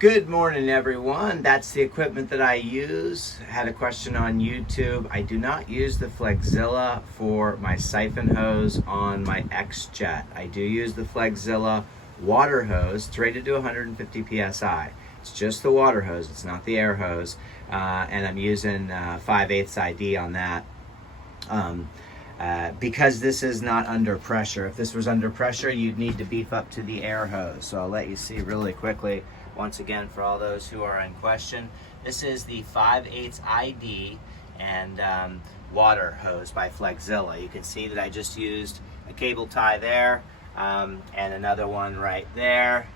Good morning, everyone. That's the equipment that I use. Had a question on YouTube. I do not use the Flexzilla for my siphon hose on my X-Jet. I do use the Flexzilla water hose. It's rated to 150 psi. It's just the water hose. It's not the air hose. And I'm using 5/8 ID on that. Because this is not under pressure. If this was under pressure, you'd need to beef up to the air hose. So I'll let you see really quickly, once again, for all those who are in question. This is the 5/8 ID and water hose by Flexzilla. You can see that I just used a cable tie there and another one right there.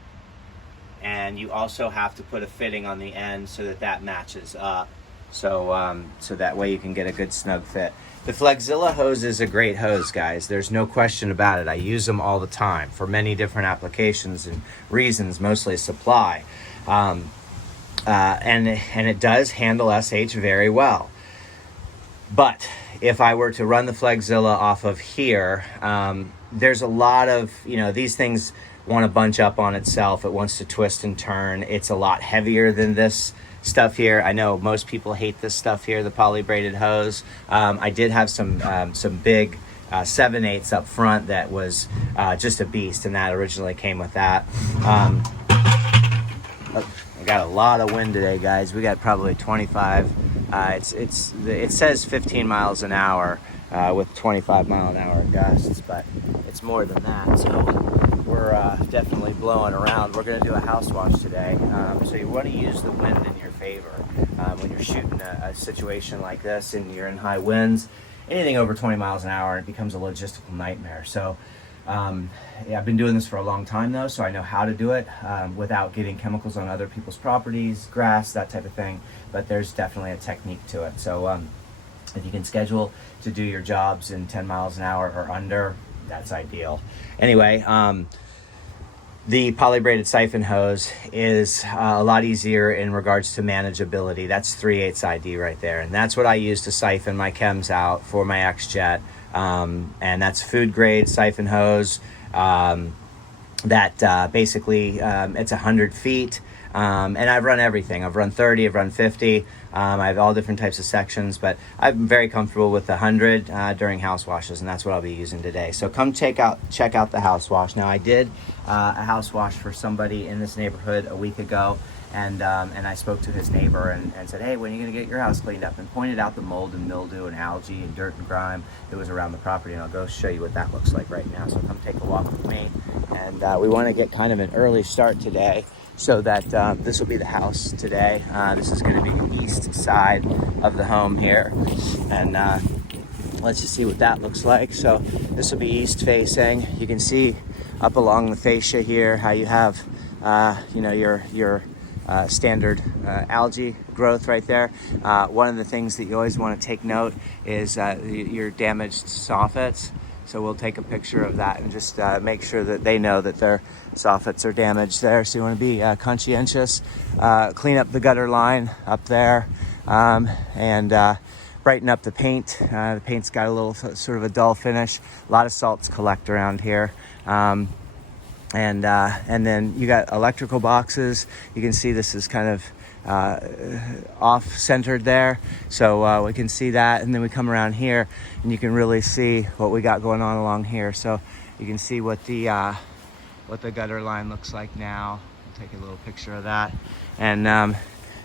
And you also have to put a fitting on the end so that that matches up. So that way you can get a good snug fit. The Flexzilla hose is a great hose, guys. There's no question about it. I use them all the time for many different applications and reasons, mostly supply. And it does handle SH very well. But if I were to run the Flexzilla off of here, there's a lot of, these things want to bunch up on itself. It wants to twist and turn. It's a lot heavier than this stuff here. I know most people hate this stuff here, the poly braided hose. I did have some big 7/8 up front that was just a beast, and that originally came with that. I got a lot of wind today, guys. We got probably 25. It says 15 miles an hour with 25-mile-an-hour gusts, but it's more than that. So we're definitely blowing around. We're going to do a house wash today. So you want to use the wind in your favor. When you're shooting a situation like this and you're in high winds, anything over 20 miles an hour, it becomes a logistical nightmare. So I've been doing this for a long time though, so I know how to do it without getting chemicals on other people's properties, grass, that type of thing. But there's definitely a technique to it. So if you can schedule to do your jobs in 10 miles an hour or under, that's ideal. Anyway, the poly braided siphon hose is a lot easier in regards to manageability. That's 3/8 ID right there. And that's what I use to siphon my chems out for my X-Jet. And that's food grade siphon hose that basically it's 100 feet. And I've run everything. I've run 30, I've run 50. I have all different types of sections, but I'm very comfortable with the 100 during house washes, and that's what I'll be using today. So come check out the house wash. Now, I did a house wash for somebody in this neighborhood a week ago, and I spoke to his neighbor and said, hey, when are you going to get your house cleaned up? And pointed out the mold and mildew and algae and dirt and grime that was around the property, and I'll go show you what that looks like right now. So come take a walk with me, and we want to get kind of an early start today, so that this will be the house today. This is going to be the east side of the home here, and let's just see what that looks like. So this will be east facing. You can see up along the fascia here how you have your standard algae growth right there. One of the things that you always want to take note is your damaged soffits. So we'll take a picture of that and just make sure that they know that their soffits are damaged there. So you want to be conscientious. Clean up the gutter line up there and brighten up the paint. The paint's got a little sort of a dull finish. A lot of salts collect around here. And then you got electrical boxes. You can see this is kind of off-centered there, so we can see that. And then we come around here and you can really see what we got going on along here. So you can see what the gutter line looks like now. I'll take a little picture of that, and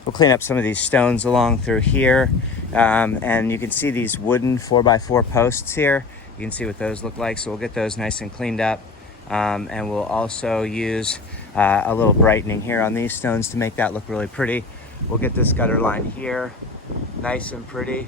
we'll clean up some of these stones along through here, and you can see these wooden 4x4 posts here. You can see what those look like, so we'll get those nice and cleaned up. And we'll also use a little brightening here on these stones to make that look really pretty. We'll get this gutter line here nice and pretty.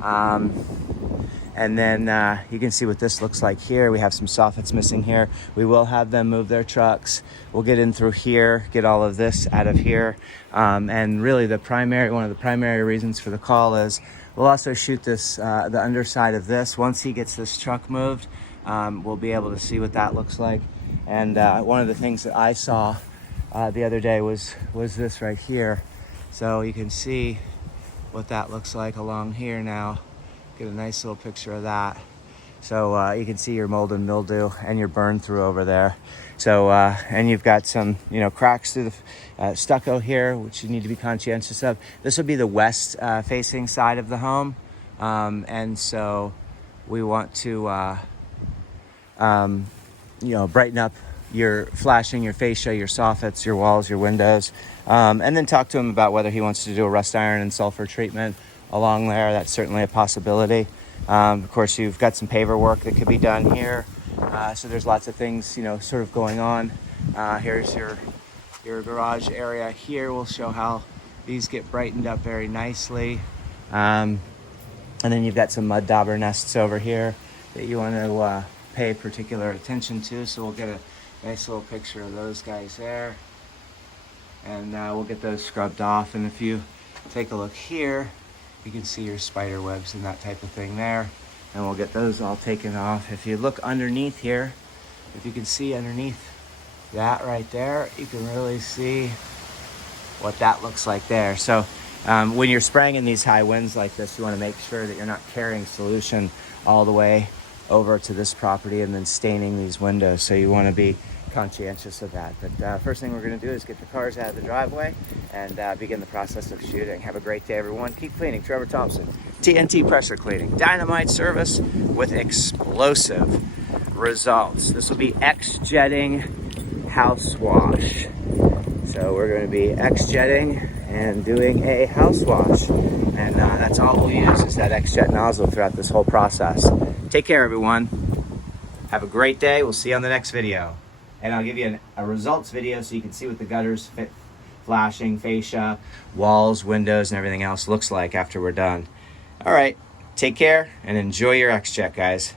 And then you can see what this looks like here. We have some soffits missing here. We will have them move their trucks. We'll get in through here, get all of this out of here. And really one of the primary reasons for the call is we'll also shoot this, the underside of this. Once he gets this truck moved, we'll be able to see what that looks like. And one of the things that I saw the other day was this right here. So you can see what that looks like along here now. Get a nice little picture of that. So you can see your mold and mildew and your burn through over there. So, and you've got some, cracks through the stucco here, which you need to be conscientious of. This would be the west facing side of the home. And so we want to, brighten up your flashing, your fascia, your soffits, your walls, your windows. And then talk to him about whether he wants to do a rust iron and sulfur treatment along there. That's certainly a possibility. Of course, you've got some paver work that could be done here. So there's lots of things, sort of going on. Here's your garage area here. We'll show how these get brightened up very nicely. And then you've got some mud dauber nests over here that you want to pay particular attention to. So we'll get a nice little picture of those guys there. And we'll get those scrubbed off. And if you take a look here, you can see your spider webs and that type of thing there. And we'll get those all taken off. If you look underneath here, if you can see underneath that right there, you can really see what that looks like there. So when you're spraying in these high winds like this, you want to make sure that you're not carrying solution all the way over to this property and then staining these windows. So you want to be conscientious of that. But first thing we're going to do is get the cars out of the driveway and begin the process of shooting. Have a great day, everyone. Keep cleaning. Trevor Thompson, TNT Pressure Cleaning. Dynamite service with explosive results. This will be X-jetting house wash. So we're going to be X-jetting and doing a house wash. And that's all we'll use is that X-jet nozzle throughout this whole process. Take care, everyone. Have a great day. We'll see you on the next video. And I'll give you a results video so you can see what the gutters, flashing, fascia, walls, windows, and everything else looks like after we're done. All right, take care and enjoy your X-Jet, guys.